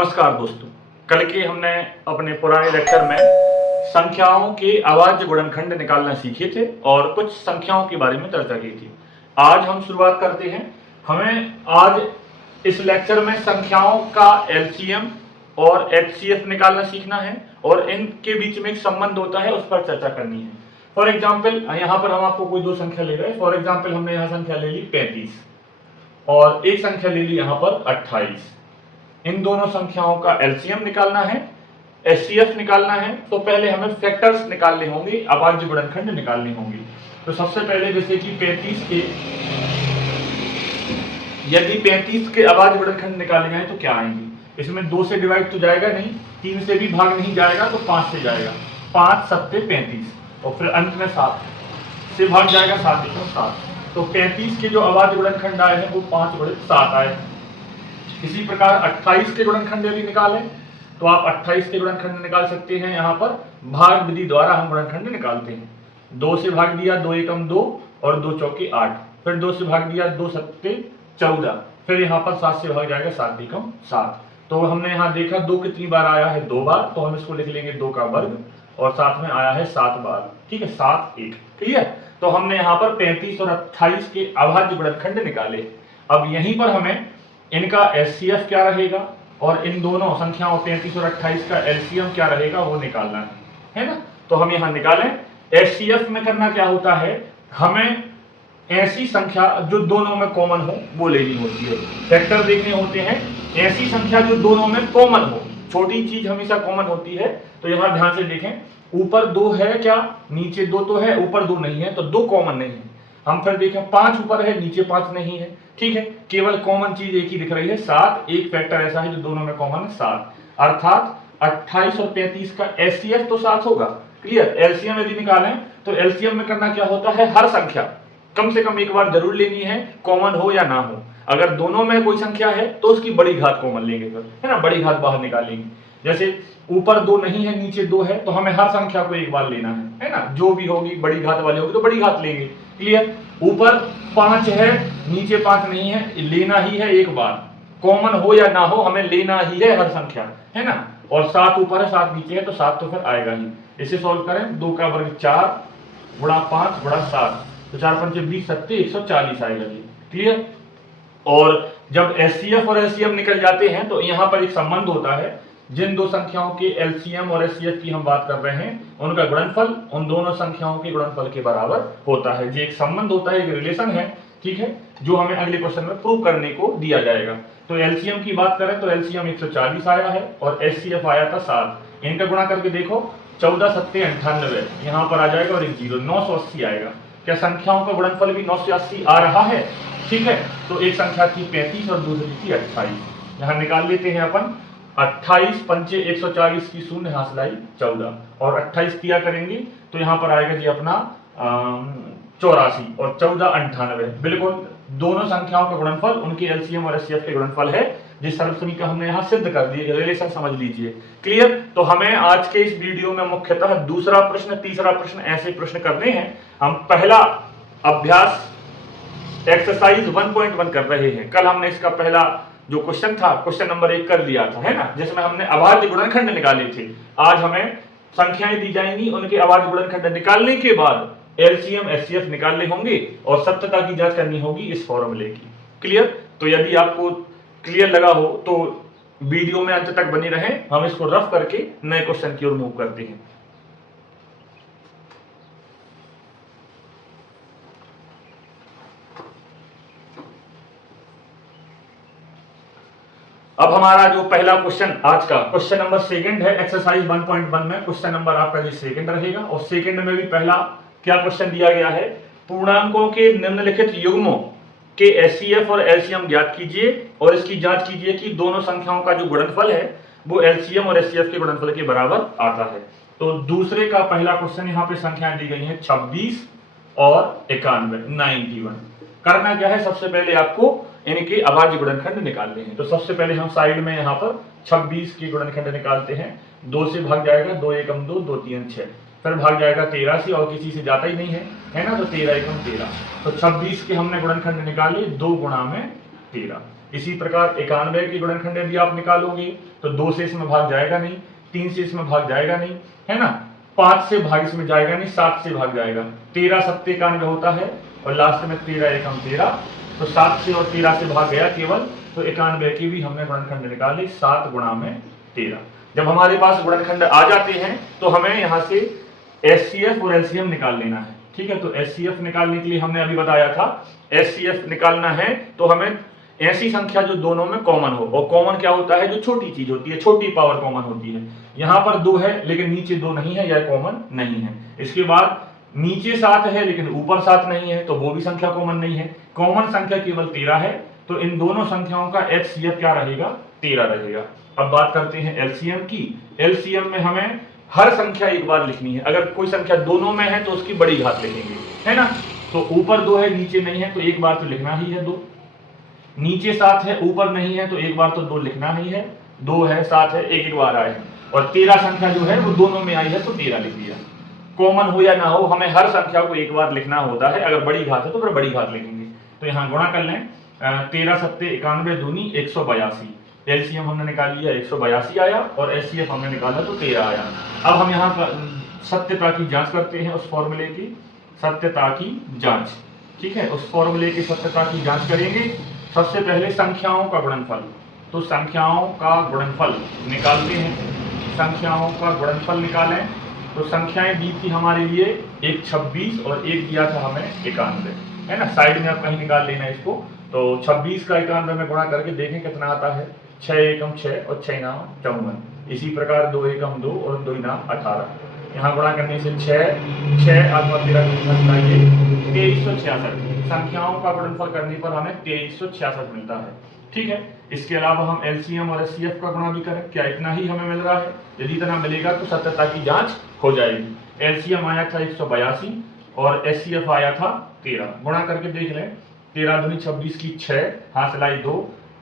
नमस्कार दोस्तों। कल के हमने अपने पुराने लेक्चर में संख्याओं के अभाज्य गुणनखंड निकालना सीखे थे और कुछ संख्याओं के बारे में चर्चा की थी। आज हम शुरुआत करते हैं। हमें आज इस लेक्चर में संख्याओं का एलसीएम और एचसीएफ निकालना सीखना है और इनके बीच में एक संबंध होता है, उस पर चर्चा करनी है। फॉर एग्जाम्पल यहाँ पर हम आपको कोई दो संख्या ले रहे हैं। फॉर एग्जाम्पल हमने यहाँ संख्या ले ली 35 और एक संख्या ले ली यहाँ पर 28। इन दोनों संख्याओं का एलसीएम निकालना है, एचसीएफ निकालना है। तो पहले हमें फैक्टर्स निकालने होंगे, अभाज्य गुणनखंड निकालने होंगे। तो सबसे पहले जैसे कि 35 के यदि 35 के अभाज्य गुणनखंड निकाले जाए तो क्या आएंगे। इसमें 2 से डिवाइड तो जाएगा नहीं, 3 से भी भाग नहीं जाएगा, तो 5 से जाएगा। 5 सत्ते 35 और फिर अंत में 7 से भाग जाएगा, 7 एकम 7। तो 35 के जो अभाज्य गुणनखंड आए हैं वो 5 गुणित 7 आए। इसी प्रकार 28 के गुणनखंड यदि निकालें तो आप 28 के गुणनखंड निकाल सकते हैं। यहाँ पर भाग विधि द्वारा हम गुणनखंड निकालते हैं। 2 से भाग दिया, 2 एकम 2 और 2 चौके 8, फिर 2 से भाग दिया, 2 सत्ते 14, फिर यहाँ पर 7 से भाग जाएगा, 7 एकम 7। तो हमने यहाँ देखा 2 कितनी बार आया है, 2 बार, तो हम इसको लिख लेंगे 2 का वर्ग और साथ में आया है 7 बार। ठीक है, 7 1। क्लियर। तो हमने यहाँ पर 35 और 28 के अभाज्य गुणनखंड निकाले। अब यहीं पर हमें इनका एचसीएफ क्या रहेगा और इन दोनों संख्याओं 35 और 28 का एलसीएम क्या रहेगा वो निकालना है ना। तो हम यहाँ निकालें। एचसीएफ में करना क्या होता है, हमें ऐसी संख्या जो दोनों में कॉमन हो वो लेनी होती है। फैक्टर देखने होते हैं, ऐसी संख्या जो दोनों में कॉमन हो। छोटी चीज हमेशा कॉमन होती है। तो यहाँ ध्यान से देखें, ऊपर 2 है क्या, नीचे 2 तो है, ऊपर 2 नहीं है, तो 2 कॉमन नहीं है। हम फिर देखें 5 ऊपर है, नीचे 5 नहीं है। ठीक है, केवल कॉमन चीज एक ही दिख रही है, 7। एक फैक्टर ऐसा है जो दोनों में कॉमन है, 7। अर्थात 28 और 35 का एचसीएफ तो 7 होगा। क्लियर। एलसीएम यदि निकालें तो एलसीएम में करना क्या होता है, हर संख्या कम से कम एक बार जरूर लेनी है, कॉमन हो या ना हो। अगर दोनों में कोई संख्या है तो उसकी बड़ी घात कॉमन लेंगे, फिर है ना, बड़ी घात बाहर निकालेंगे। जैसे ऊपर 2 नहीं है, नीचे 2 है, तो हमें हर संख्या को एक बार लेना है ना। जो भी होगी बड़ी घात वाली होगी तो बड़ी घात लेंगे। क्लियर। ऊपर 5 है, नीचे 5 नहीं है, लेना ही है एक बार, कॉमन हो या ना हो हमें लेना ही है हर संख्या, है ना। और 7 ऊपर है, 7 नीचे है, तो 7 तो फिर आएगा ही। इसे सॉल्व करें, 2 का वर्ग 4 गुणा 5 गुणा 7, तो 4 पंचे 20 सत्ते 140 आएगा जी। क्लियर। और जब एचसीएफ और एलसीएम निकल जाते हैं तो यहाँ पर एक संबंध होता है। जिन दो संख्याओं के एलसीएम और एचसीएफ की हम बात कर रहे हैं, उनका गुणनफल उन दोनों संख्याओं के गुणनफल के बराबर होता है। ये एक संबंध होता है, एक रिलेशन है। ठीक है, जो हमें अगले क्वेश्चन में प्रूव करने को दिया जाएगा। तो एलसीएम की बात करें तो एलसीएम 140 आया है और एचसीएफ आया था 7। इनका गुणा करके देखो, 14 सत्ते 98, यहाँ पर आ जाएगा और एक 0, 980 आएगा। क्या संख्याओं का गुणनफल भी 980 आ रहा है। ठीक है, तो एक संख्या थी 35 और दूसरी थी 28। यहाँ निकाल लेते हैं अपन। 28 पंचे 140 की शून्य हाथ लाई 14 और 28 किया करेंगे तो यहाँ पर आएगा जी अपना 84 और 14 98। बिल्कुल दोनों संख्याओं का गुणनफल उनके एलसीएम और एचसीएफ के गुणनफल है। जिस सर्वसमी का हमने यहाँ सिद्ध कर दिया, रिलेशन समझ लीजिए। क्लियर। तो हमें आज के इस वीडियो में मुख्यतः दूसरा प्रश्न, तीसरा प्रश्न, ऐसे प्रश्न करने हैं। हम पहला अभ्यास एक्सरसाइज 1.1 कर रहे हैं। कल हमने इसका पहला जो क्वेश्चन था, क्वेश्चन नंबर 1 कर लिया था, है ना, जिसमें हमने अभाज्य गुणनखंड निकाले थे। आज हमें संख्याएं दी जाएंगी, उनके अभाज्य गुणनखंड निकालने के बाद एलसीएम एचसीएफ निकालने होंगे और सत्यता की जांच करनी होगी इस फॉर्मूले की। क्लियर। तो यदि आपको क्लियर लगा हो तो वीडियो में अंत तक बने रहें। हम इसको रफ करके नए क्वेश्चन की ओर मूव करते हैं। अब हमारा जो पहला क्वेश्चन आज का क्वेश्चन नंबर 2 है एक्सरसाइज 1.1 में। क्वेश्चन नंबर आपका जी 2 रहेगा और 2 में भी पहला क्या क्वेश्चन दिया गया है, पूर्णांकों के निम्नलिखित युग्मों के एचसीएफ और एलसीएम ज्ञात कीजिए और इसकी जांच कीजिए कि दोनों संख्याओं का जो गुणनफल है वो एलसीएम और एचसीएफ के गुणनफल के बराबर आता है। तो दूसरे का पहला क्वेश्चन, यहाँ पे संख्याएं दी गई हैं 26 और 91, 91। करना क्या है, सबसे पहले आपको इनके अभाज्य गुणनखंड निकालने हैं। तो सबसे पहले हम साइड में यहाँ पर 26 के गुणनखंड निकालते हैं। 2 से भाग जाएगा, 2 एकम 2, 2 तीन 6, फिर भाग जाएगा 13 से, और किसी से जाता ही नहीं है ना, तो 13 एकम 13। तो 26 के हमने गुणनखंड निकाले 2 गुणा में 13। इसी प्रकार 91 के गुणनखंड यदि आप निकालोगे तो 2 से इसमें भाग जाएगा नहीं, 3 से इसमें भाग जाएगा नहीं, है ना, 5 से भाग इसमें जाएगा नहीं, 7 से भाग जाएगा, 13 सत्ते 91 होता है और लास्ट में 13 एकम 13, तो 7 से और 13 से भाग गया केवल, तो 91 की भी हमने गुणनखंड निकाली 7 गुणा में 13। जब हमारे पास गुणनखंड आ जाते हैं तो हमें यहाँ से एचसीएफ और एलसीएम निकाल लेना है। ठीक है, तो एचसीएफ निकालने के लिए हमने अभी बताया था, एचसीएफ निकालना है तो हमें ऐसी संख्या जो दोनों में कॉमन हो, और कॉमन क्या होता है, जो छोटी चीज होती है, छोटी पावर कॉमन होती है। यहाँ पर 2 है लेकिन नीचे 2 नहीं है, यह कॉमन नहीं है। इसके बाद नीचे 7 है लेकिन ऊपर 7 नहीं है, तो वो भी संख्या कॉमन नहीं है। कॉमन संख्या केवल 13 है, तो इन दोनों संख्याओं का एचसीएफ क्या रहेगा, 13 रहेगा। अब बात करते हैं एलसीएम की। एलसीएम में हमें हर संख्या एक बार लिखनी है। अगर कोई संख्या दोनों में है तो उसकी बड़ी घात लिखेंगे, है ना, तो ऊपर 2 है नीचे नहीं है तो एक बार तो लिखना ही है 2, नीचे 7 है ऊपर नहीं है तो एक बार तो 2 लिखना ही है, 2 है 7 है एक बार आए हैं, और 13 संख्या जो है वो दोनों में आई है तो 13 लिख दिया। कॉमन हो या ना हो हमें हर संख्या को एक बार लिखना होता है, अगर बड़ी घात है तो फिर बड़ी घात लिखेंगे। तो यहाँ गुणा कर लें, 13 सत्ते 91 दूनी 182, एलसीएम हमने निकाल लिया 182 आया और एचसीएफ हमने निकाला तो 13 आया। अब हम यहाँ सत्यता की जांच करते हैं, उस फॉर्मूले की सत्यता की जांच। ठीक है, उस फॉर्मूले की सत्यता की जांच करेंगे। सबसे पहले संख्याओं का गुणनफल, तो संख्याओं का गुणनफल निकालते हैं। संख्याओं का गुणनफल निकालें तो संख्याएं दी थी हमारे लिए, एक 26 और एक दिया था हमें 91, है ना, साइड में आप कहीं निकाल लेना इसको। तो 26 का 91 में गुणा करके देखें कितना आता है, 6 एकम 6 और 6 नाम 54। इसी प्रकार 2 एकम 2 और 2 नाम 18। यहाँ गुणा करने से 6 आत्मा 13 2366। संख्याओं का गुणनफल करने पर हमें 2366 मिलता है। ठीक है, इसके अलावा हम एलसीएम और एचसीएफ का गुणा भी करें, क्या इतना ही हमें मिल रहा है? यदि इतना मिलेगा तो सत्यता की जांच हो जाएगी। एलसीएम आया था 182 और एचसीएफ आया था 13, गुणा करके देख लें। 13 दूनी 26 की 6, हासिलाई 2,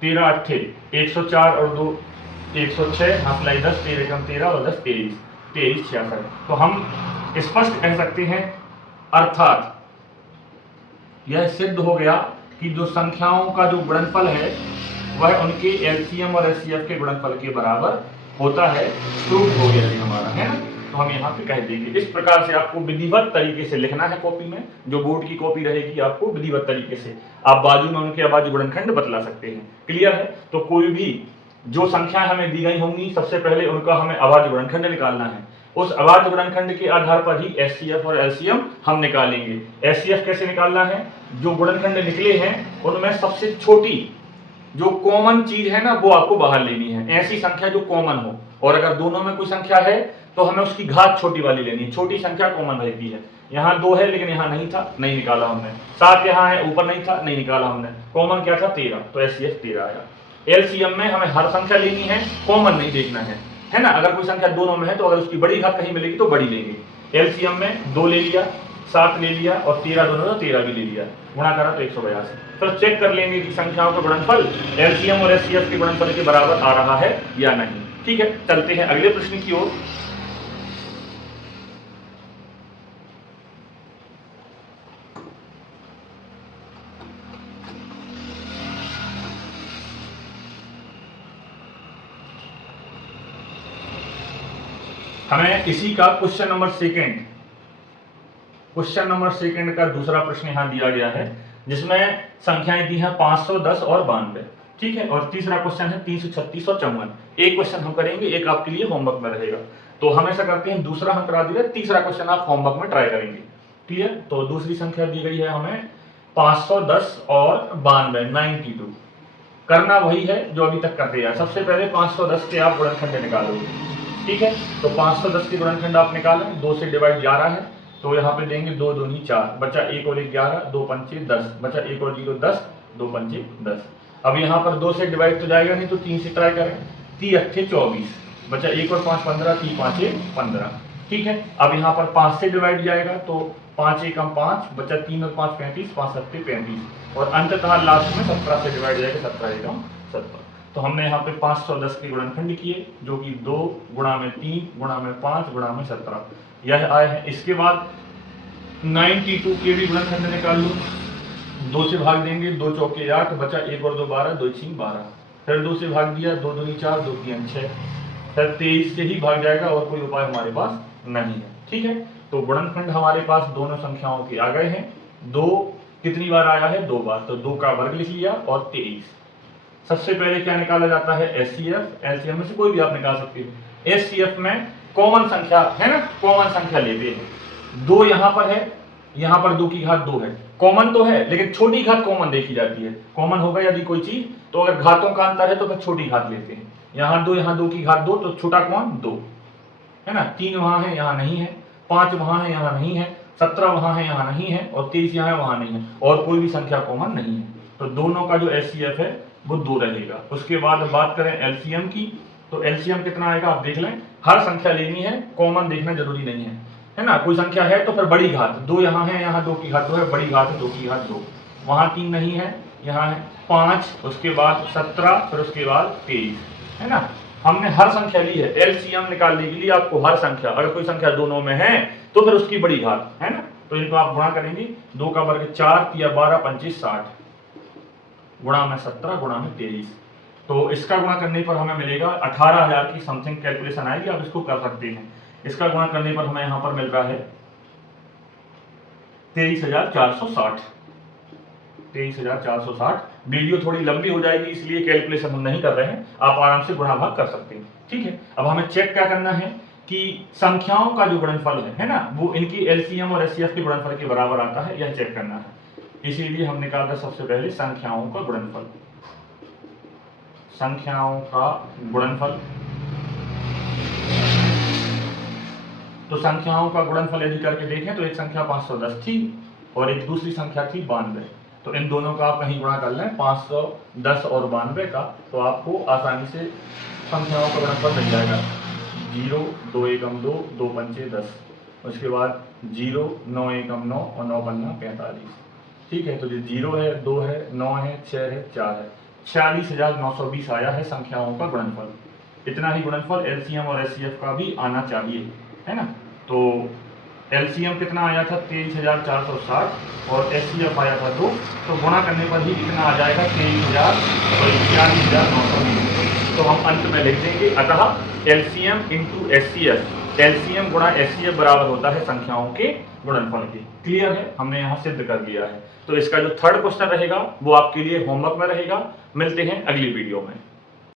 13 अट्ठे 104 और 2 106, हासिलाई 10, 13 एकम 13 और 10 23, 2366। तो हम स्पष्ट कह सकते हैं, अर्थात यह सिद्ध हो गया कि जो संख्याओं का जो गुणनफल है वह उनके एलसीएम और एचसीएफ के गुणनफल के बराबर होता है। प्रूफ हो गया है हमारा, है ना, तो हम यहाँ पे कह देंगे। इस प्रकार से आपको विधिवत तरीके से लिखना है कॉपी में, जो बोर्ड की कॉपी रहेगी आपको विधिवत तरीके से आप बाजू में उनके अभाज्य गुणनखंड बतला सकते हैं। क्लियर है? तो कोई भी जो संख्याएं हमें दी गई होंगी सबसे पहले उनका हमें अभाज्य गुणनखंड निकालना है। उस अभाज्य गुणनखंड के आधार पर ही एचसीएफ और एलसीएम हम निकालेंगे। एचसीएफ कैसे निकालना है? जो गुणनखंड निकले हैं उनमें सबसे छोटी जो कॉमन चीज है ना वो आपको बाहर लेनी है, ऐसी संख्या जो कॉमन हो। और अगर दोनों में कोई संख्या है तो हमें उसकी घात छोटी वाली लेनी है, छोटी संख्या कॉमन रहती है। यहाँ 2 है लेकिन यहाँ नहीं था, नहीं निकाला हमने। 7 यहाँ है, ऊपर नहीं था, नहीं निकाला हमने। कॉमन क्या था? 13, तो एचसीएफ 13 आया। एलसीएम में हमें हर संख्या लेनी है, कॉमन नहीं देखना है ना। अगर कोई संख्या दोनों में है तो अगर उसकी बड़ी घात कहीं मिलेगी तो बड़ी लेंगे। एलसीएम में 2 ले लिया, 7 ले लिया और 13 दोनों तो 13 भी ले लिया, गुणा करा तो 182। फिर चेक कर लेंगे कि संख्याओं का गुणनफल एलसीएम और एचसीएफ के गुणनफल के बराबर आ रहा है या नहीं। ठीक है, चलते हैं अगले प्रश्न की ओर। हमें इसी का क्वेश्चन नंबर सेकंड का दूसरा प्रश्न यहां दिया गया है, जिसमें संख्याएं दी हैं 510 और 92। ठीक है, और तीसरा क्वेश्चन है 336 और 54। एक क्वेश्चन हम करेंगे, एक आपके लिए होमवर्क में रहेगा। तो हमेशा करते हैं दूसरा हम करा दिया, तीसरा क्वेश्चन आप होमवर्क में ट्राई करेंगे। ठीक है, तो दूसरी संख्या दी गई है हमें 510 और 92, 92। करना वही है जो अभी तक करते हैं। सबसे पहले 510 के आप गुणनखंड निकालोगे। ठीक है, तो 510 के गुणनखंड आप निकालें, 2 से डिवाइड 11 है तो यहाँ पे देंगे 2 दूनी 4, बचा 1 और 1 11, 2 पंचे 10, बचा 1 और 0 10, 2 पंचे 10। अब यहाँ पर 2 से डिवाइड तो जाएगा नहीं तो 3 से ट्राई करें, 3 अट्ठे 24, बचा 1 और 5 15, 3 पाँचे 15। ठीक है, अब यहाँ पर 5 से डिवाइड जाएगा तो 5 एकम 5, बचा 3 और 5 35, 5 सत्ते 35 और अंततः लास्ट में 17 से डिवाइड जाएगा, 17 एकम 17। तो हमने यहाँ पे 510 के गुणनखंड किए, जो कि 2 गुणा में 3 गुणा में 5 गुणा में 17 यह आए हैं। इसके बाद 92 के भी गुणनखंड निकाल लो। 2 से भाग देंगे, 2 चौके 8, बचा 1 और 2 12, 2 6 12। फिर 2 से भाग दिया, 2 दूनी 4, 2 3 6। फिर 23 से ही भाग जाएगा और कोई उपाय हमारे पास नहीं है। ठीक है, तो गुणनखंड हमारे पास दोनों संख्याओं के आ गए हैं। 2 कितनी बार आया है? 2 बार, तो 2 का वर्ग लिख लिया और 23। सबसे पहले क्या निकाला जाता है? एचसीएफ। एलसीएम में से कोई भी आप निकाल सकते हो। एचसीएफ में कॉमन संख्या है ना, कॉमन संख्या लेते हैं। 2 यहां पर है, यहां पर 2 की घात 2 है, कॉमन तो है लेकिन छोटी घात कॉमन देखी जाती है। कॉमन होगा यदि कोई चीज तो अगर घातों का अंतर है तो फिर छोटी घात लेते हैं। यहां 2, यहां 2 की घात 2, तो छोटा कौन? 2 है ना। 3 वहां है, यहां नहीं है। 5 वहां है, यहां नहीं है। 17 वहां है, यहां नहीं है। और 23 यहां है, वहां नहीं है। और कोई भी संख्या कॉमन नहीं है, तो दोनों का जो एचसीएफ है वो 2 रहेगा। उसके बाद बात करें एलसीएम की, तो एलसीएम कितना आएगा आप देख लें। हर संख्या लेनी है, कॉमन देखना जरूरी नहीं है ना। कोई संख्या है तो फिर बड़ी घात 2 यहाँ है, यहाँ 2 की घात 2 है, बड़ी घात है 2 की घात 2। वहां 3 नहीं है, यहाँ है 5, उसके बाद 17, फिर उसके बाद 23, है ना। हमने हर संख्या ली है। एलसीएम निकालने के लिए आपको हर संख्या, अगर कोई संख्या दोनों में है तो फिर उसकी बड़ी घात, है ना। तो इनको आप गुणा करेंगे। 2 का वर्ग 4 या 12 25 60 गुणा में 17 गुणा में 23, तो इसका गुणा करने पर हमें मिलेगा 18,000 की समथिंग कैलकुलेशन आएगी। आप इसको कर सकते हैं। इसका गुणा करने पर हमें यहां पर मिल रहा है 23,460। 23,460। वीडियो थोड़ी लंबी हो जाएगी इसलिए कैलकुलेशन हम नहीं कर रहे हैं, आप आराम से गुणा भाग कर सकते हैं। ठीक है, अब हमें चेक क्या करना है कि संख्याओं का जो गुणनफल है ना, वो इनकी एलसीएम और एचसीएफ के गुणनफल के बराबर आता है, यह चेक करना है। इसीलिए हम निकालते सबसे पहले संख्याओं का गुणनफल। संख्याओं का गुणनफल, तो संख्याओं का गुणनफल यदि करके देखें तो एक संख्या 510 थी और एक दूसरी संख्या थी 92। तो इन दोनों का आप कहीं गुणा कर लें, 510 और 92 का, तो आपको आसानी से संख्याओं का गुणनफल मिल जाएगा। 0 2 एकम 2, 2 पंचे 10, उसके बाद 0 9 एकम 9 और 9 पन्ना 45। ठीक है, तो ये 0 है, 2 है, 9 है, 6 है, 4 है। 46,920 आया है संख्याओं का गुणनफल। इतना ही गुणनफल एलसीएम और एचसीएफ का भी आना चाहिए, है ना। तो एलसीएम कितना आया था? 23,460 और एचसीएफ आया था 2, तो गुणा करने पर ही कितना आ जाएगा? 43,920। तो हम अंत में लिख देंगे, अतः एलसीएम इंटू एचसीएफ, एलसीएम गुणा एचसीएफ बराबर होता है संख्याओं के गुणनफल के। क्लियर है, हमने यहाँ सिद्ध कर दिया है। तो इसका जो थर्ड क्वेश्चन रहेगा वो आपके लिए होमवर्क में रहेगा। मिलते हैं अगली वीडियो में।